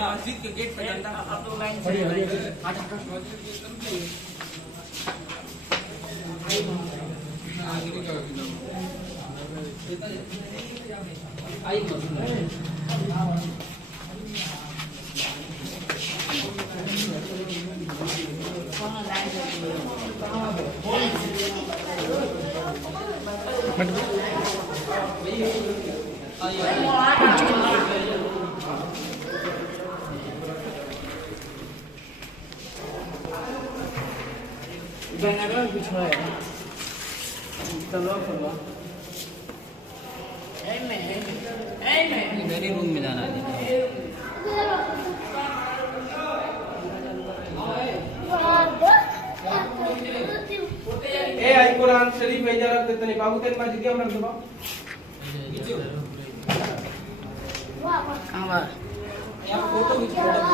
मस्जिद के गेट पे डंडा आप लोग लाइन से मेरी रूम में जाना है। ए आई कुरान शरीफ में जरा देते नहीं बाबू तेरे मस्जिद के हम रख दो कहाँ बा? यहाँ फोटो खींच फोटो